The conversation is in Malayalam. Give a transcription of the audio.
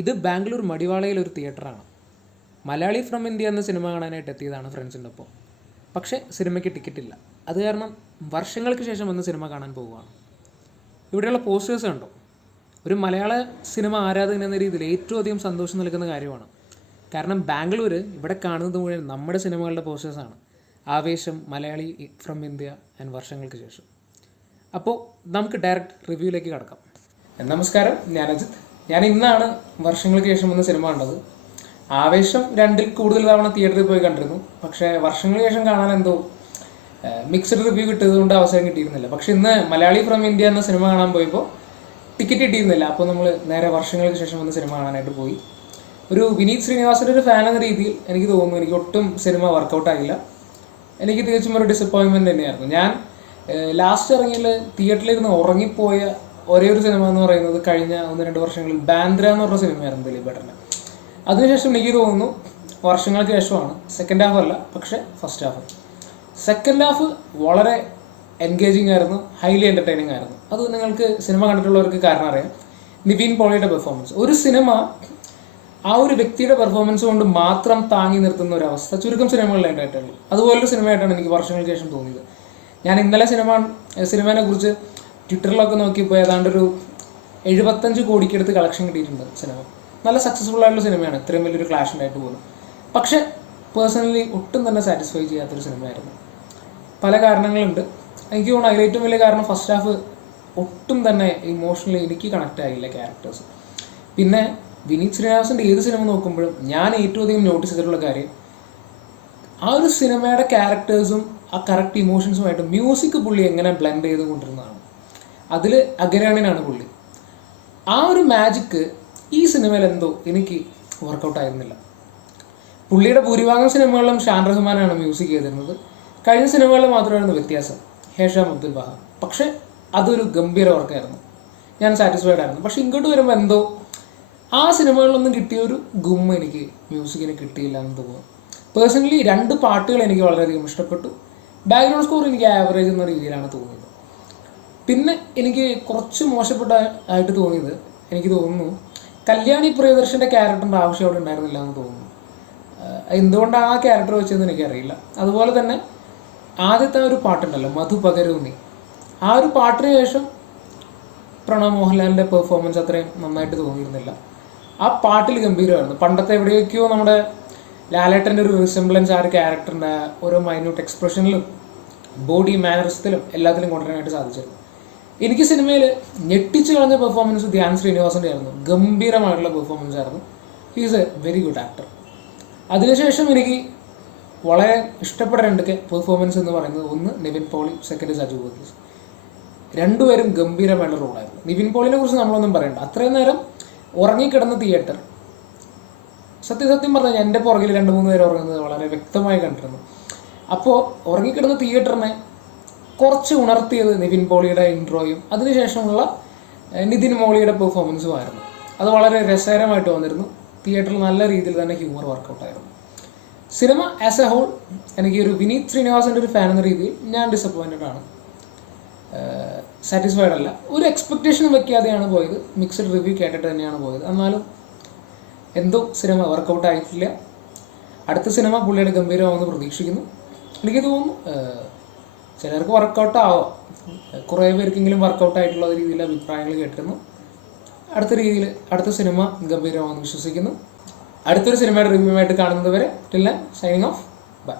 ഇത് ബാംഗ്ലൂർ മടിവാളയിൽ ഒരു തിയേറ്ററാണ്. മലയാളി ഫ്രം ഇന്ത്യ എന്ന സിനിമ കാണാനായിട്ട് എത്തിയതാണ് ഫ്രണ്ട്സിൻ്റെ ഒപ്പം. പക്ഷേ സിനിമയ്ക്ക് ടിക്കറ്റില്ല. അത് കാരണം വർഷങ്ങൾക്ക് ശേഷം വന്ന് സിനിമ കാണാൻ പോവുകയാണ്. ഇവിടെയുള്ള പോസ്റ്റേഴ്സ് കണ്ടോ? ഒരു മലയാള സിനിമ ആരാധകൻ എന്ന രീതിയിൽ ഏറ്റവും അധികം സന്തോഷം നൽകുന്ന കാര്യമാണ്. കാരണം ബാംഗ്ലൂർ ഇവിടെ കാണുന്നത് മുഴുവൻ നമ്മുടെ സിനിമകളുടെ പോസ്റ്റേഴ്സാണ്. ആവേശം, മലയാളി ഫ്രം ഇന്ത്യ ആൻഡ് വർഷങ്ങൾക്ക് ശേഷം. അപ്പോൾ നമുക്ക് ഡയറക്റ്റ് റിവ്യൂയിലേക്ക് കടക്കാം. നമസ്കാരം, ഞാൻ അജിത്ത്. ഞാൻ ഇന്നാണ് വർഷങ്ങൾക്ക് ശേഷം വന്ന സിനിമ കണ്ടത്. ആവേശം 2ൽ കൂടുതൽ തവണ തിയേറ്ററിൽ പോയി കണ്ടിരുന്നു. പക്ഷേ വർഷങ്ങൾക്ക് ശേഷം കാണാൻ എന്തോ മിക്സഡ് റിവ്യൂ കിട്ടിയതുകൊണ്ട് അവസരം കിട്ടിയിരുന്നില്ല. പക്ഷേ ഇന്ന് മലയാളി ഫ്രം ഇന്ത്യ എന്ന സിനിമ കാണാൻ പോയപ്പോൾ ടിക്കറ്റ് കിട്ടിയിരുന്നില്ല. അപ്പോൾ നമ്മൾ നേരെ വർഷങ്ങൾക്ക് ശേഷം വന്ന് സിനിമ കാണാനായിട്ട് പോയി. ഒരു വിനീത് ശ്രീനിവാസൻ്റെ ഒരു ഫാൻ എന്ന രീതിയിൽ എനിക്ക് തോന്നുന്നു എനിക്ക് ഒട്ടും സിനിമ വർക്കൗട്ടായില്ല. എനിക്ക് തികച്ചും ഒരു ഡിസപ്പോയിൻമെൻറ്റ് തന്നെയായിരുന്നു. ഞാൻ ലാസ്റ്റ് ഇറങ്ങിയിൽ തിയേറ്ററിലിരുന്ന് ഉറങ്ങിപ്പോയ ഒരേ ഒരു സിനിമ എന്ന് പറയുന്നത് കഴിഞ്ഞ 1-2 വർഷങ്ങളിൽ ബാന്ദ്ര എന്ന് പറഞ്ഞ സിനിമയായിരുന്നു ദിലീപേട്ടൻ്റെ. അതിനുശേഷം എനിക്ക് തോന്നുന്നു വർഷങ്ങൾക്ക് ശേഷമാണ്, സെക്കൻഡ് ഹാഫ് അല്ല പക്ഷേ ഫസ്റ്റ് ഹാഫ്. സെക്കൻഡ് ഹാഫ് വളരെ എൻഗേജിങ് ആയിരുന്നു, ഹൈലി എൻ്റർടൈനിങ് ആയിരുന്നു. അത് നിങ്ങൾക്ക് സിനിമ കണ്ടിട്ടുള്ളവർക്ക് കാരണം അറിയാം. നിവിൻ പോളിയുടെ പെർഫോമൻസ്, ഒരു സിനിമ ആ ഒരു വ്യക്തിയുടെ പെർഫോമൻസ് കൊണ്ട് മാത്രം താങ്ങി നിർത്തുന്ന ഒരു അവസ്ഥ ചുരുക്കം സിനിമകളിൽ ഉണ്ടായിട്ടുള്ളൂ. അതുപോലൊരു സിനിമയായിട്ടാണ് എനിക്ക് വർഷങ്ങൾക്ക് ശേഷം തോന്നിയത്. ഞാൻ ഇന്നലെ സിനിമയെ കുറിച്ച് ട്വിറ്ററിലൊക്കെ നോക്കിയപ്പോൾ ഏതാണ്ടൊരു 75 കോടിക്കടുത്ത് കളക്ഷൻ കിട്ടിയിട്ടുണ്ട് സിനിമ. നല്ല സക്സസ്ഫുൾ ആയിട്ടുള്ള സിനിമയാണ്, ഇത്രയും വലിയൊരു ക്ലാഷ് ഉണ്ടായിട്ട് പോലും. പക്ഷേ പേഴ്സണലി ഒട്ടും തന്നെ സാറ്റിസ്ഫൈ ചെയ്യാത്തൊരു സിനിമയായിരുന്നു. പല കാരണങ്ങളുണ്ട്. എനിക്ക് തോന്നുന്നു അതിൽ ഏറ്റവും വലിയ കാരണം ഫസ്റ്റ് ഹാഫ് ഒട്ടും തന്നെ ഇമോഷണലി എനിക്ക് കണക്റ്റ് ആയില്ല ക്യാരക്ടേഴ്സ്. പിന്നെ വിനീത് ശ്രീനിവാസൻ്റെ ഏത് സിനിമ നോക്കുമ്പോഴും ഞാൻ ഏറ്റവും അധികം നോട്ടീസ് ചെയ്തിട്ടുള്ള കാര്യം ആ ഒരു സിനിമയുടെ ക്യാരക്ടേഴ്സും ആ കറക്റ്റ് ഇമോഷൻസുമായിട്ട് മ്യൂസിക് പുള്ളി എങ്ങനെ ബ്ലെൻഡ് ചെയ്ത് കൊണ്ടിരുന്നതാണ്. അതിൽ അഗ്രഗണ്യനാണ് പുള്ളി. ആ ഒരു മാജിക്ക് ഈ സിനിമയിൽ എന്തോ എനിക്ക് വർക്കൗട്ട് ആയിരുന്നില്ല. പുള്ളിയുടെ ഭൂരിഭാഗം സിനിമകളിലും ഷാൻ റഹ്മാനാണ് മ്യൂസിക് ചെയ്തിരുന്നത്. കഴിഞ്ഞ സിനിമകളിൽ മാത്രമായിരുന്നു വ്യത്യാസം, ഹേഷാം അബ്ദുൽ വഹാബ്. പക്ഷേ അതൊരു ഗംഭീര വർക്കായിരുന്നു, ഞാൻ സാറ്റിസ്ഫൈഡ് ആയിരുന്നു. പക്ഷേ ഇങ്ങോട്ട് വരുമ്പോൾ എന്തോ ആ സിനിമകളിലൊന്നും കിട്ടിയൊരു ഗും എനിക്ക് മ്യൂസിക്കിന് കിട്ടിയില്ല എന്ന് തോന്നുന്നു. പേഴ്സണലി 2 പാട്ടുകൾ എനിക്ക് വളരെയധികം ഇഷ്ടപ്പെട്ടു. ബാക്ക്ഗ്രൗണ്ട് സ്കോർ എനിക്ക് ആവറേജ് എന്ന രീതിയിലാണ് തോന്നിയത്. പിന്നെ എനിക്ക് കുറച്ച് മോശപ്പെട്ടായിട്ട് തോന്നിയത്, എനിക്ക് തോന്നുന്നു കല്യാണി പ്രിയദർശൻ്റെ ക്യാരക്ടറിൻ്റെ ആവശ്യം അവിടെ ഉണ്ടായിരുന്നില്ല എന്ന് തോന്നുന്നു. എന്തുകൊണ്ടാണ് ആ ക്യാരക്ടർ വെച്ചതെന്ന് എനിക്കറിയില്ല. അതുപോലെ തന്നെ ആദ്യത്തെ ഒരു പാട്ടുണ്ടല്ലോ, മധു പകരൂന്നി, ആ ഒരു പാട്ടിന് ശേഷം പ്രണവ് മോഹൻലാലിൻ്റെ പെർഫോമൻസ് അത്രയും നന്നായിട്ട് തോന്നിയിരുന്നില്ല. ആ പാട്ടിൽ ഗംഭീരമായിരുന്നു. പണ്ടത്തെ എവിടെയൊക്കെയോ നമ്മുടെ ലാലേട്ടൻ്റെ ഒരു റിസംബ്ലൻസ് ആ ഒരു ക്യാരക്ടറിൻ്റെ ഓരോ മൈന്യൂട്ട് എക്സ്പ്രഷനിലും ബോഡി മാനറിസത്തിലും എല്ലാത്തിലും കൊണ്ടുവരാനായിട്ട് സാധിച്ചിരുന്നു. എനിക്ക് സിനിമയിൽ ഞെട്ടിച്ച് കളഞ്ഞ പെർഫോമൻസ് ധ്യാൻ ശ്രീനിവാസൻ്റെ ആയിരുന്നു. ഗംഭീരമായിട്ടുള്ള പെർഫോമൻസ് ആയിരുന്നു. He is A very good actor. അതിനുശേഷം എനിക്ക് വളരെ ഇഷ്ടപ്പെട്ട 2 പെർഫോമൻസ് എന്ന് പറയുന്നത്, ഒന്ന് നിവിൻ പോളി, സെക്കൻഡ് സജു വർഗീസ്. രണ്ടുപേരും ഗംഭീരമായിട്ടുള്ള റോളായിരുന്നു. നിവിൻ പോളിനെ കുറിച്ച് നമ്മളൊന്നും പറയണ്ട. അത്രയും നേരം ഉറങ്ങിക്കിടന്ന തിയേറ്റർ, സത്യം പറഞ്ഞാൽ എൻ്റെ പുറകിൽ 2-3 പേര് ഉറങ്ങുന്നത് വളരെ വ്യക്തമായി കണ്ടിരുന്നു. അപ്പോൾ ഉറങ്ങിക്കിടന്ന തിയേറ്ററിനെ കുറച്ച് ഉണർത്തിയത് നിവിൻ പോളിയുടെ ഇൻട്രോയും അതിനുശേഷമുള്ള നിതിൻ മോളിയുടെ പെർഫോമൻസും ആയിരുന്നു. അത് വളരെ രസകരമായിട്ട് വന്നിരുന്നു. തിയേറ്ററിൽ നല്ല രീതിയിൽ തന്നെ ഹ്യൂമർ വർക്കൗട്ടായിരുന്നു. സിനിമ ആസ് എ ഹോൾ എനിക്ക് ഒരു വിനീത് ശ്രീനിവാസൻ്റെ ഒരു ഫാൻ എന്ന രീതിയിൽ ഞാൻ ഡിസപ്പോയിൻറ്റഡ് ആണ്, സാറ്റിസ്ഫൈഡ് അല്ല. ഒരു എക്സ്പെക്റ്റേഷൻ വെക്കാതെയാണ് പോയത്, മിക്സഡ് റിവ്യൂ കേട്ടിട്ട് തന്നെയാണ് പോയത്. എന്നാലും എന്തോ സിനിമ വർക്കൗട്ട് ആയിട്ടില്ല. അടുത്ത സിനിമ പുള്ളിയുടെ ഗംഭീരമാണെന്ന് പ്രതീക്ഷിക്കുന്നു. എനിക്ക് തോന്നുന്നു ചിലർക്ക് വർക്കൗട്ട് ആവാം, കുറേ പേർക്കെങ്കിലും വർക്കൗട്ട് ആയിട്ടുള്ള രീതിയിൽ അഭിപ്രായങ്ങൾ കേട്ടിരുന്നു. അടുത്ത സിനിമ ഗംഭീരമാണെന്ന് വിശ്വസിക്കുന്നു. അടുത്തൊരു സിനിമയുടെ റിവ്യൂ ആയിട്ട് കാണുന്നത് വരെ till then signing off, by.